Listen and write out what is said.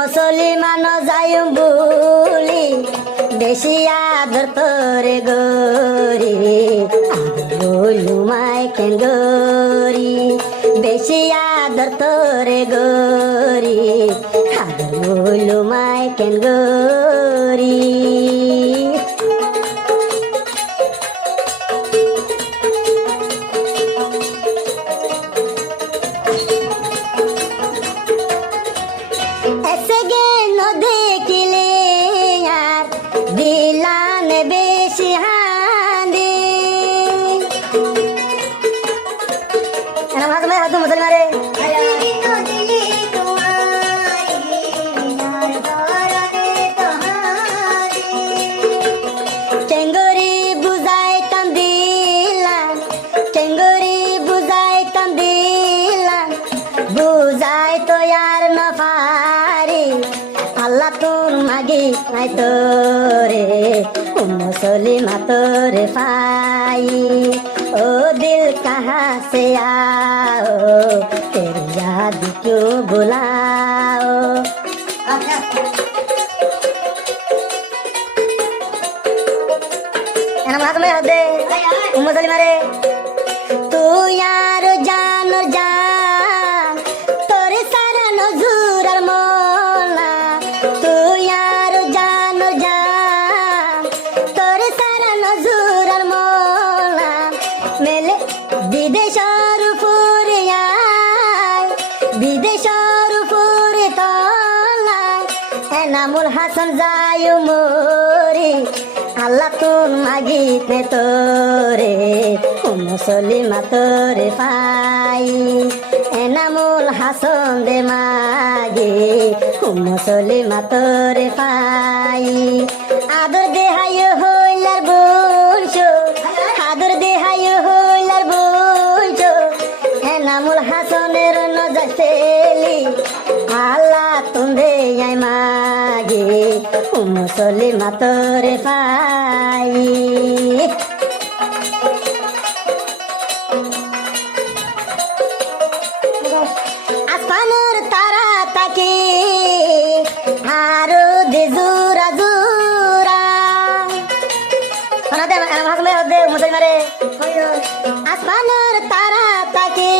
মুসলমান যাই বলি বেশি আদর তোরে গরি আদর বলু মাই কেন গরি বেশি আদর তোরে গরি আদর বলু মাই কেন গরি ऐसे गे न देखले यार दिलान बेशी हांदे انا ما ما هدو مسلم रे চেঙ্গুরি বুঝাই তান্দিলাম চেঙ্গুরি বুঝাই তান্দিলাম বুঝাই তো यार न পারি আল্লাহ তোর মাগি নাই তোরে মুসলিমা তোরে পাই ओ दिल कहाँ से आओ तेरी याद क्यों बुलाओ एना मात में हदे मुसलिमा रे तू यार जान जान तोरे सारा नजूर আর মোলা तू यार जान जान तोरे सारा नजूर আর মোলা মেলে বিদেশের উপরে আয় বিদেশের উপরে তলায় এনামুল হাসান যায় মরি আল্লাহ তুন মাগিতে তোরে মুসলিমা তোরে পাই এনামুল হাসান দে মাগে মুসলিমা তোরে পাই আদর দেহাই হইলার বংশো আদর দেহাই হইলার বংশো এনামুল হাসানের নজর ফেলি আল্লাহ তুন্দে আই মাগে মুসলিমা তোরে পাই আসমানের তারা তাকে আরো দে জোরা জোরা শোনাতে ভাগ মে হদে মুসলিমা রে আসমানের তারা তাকে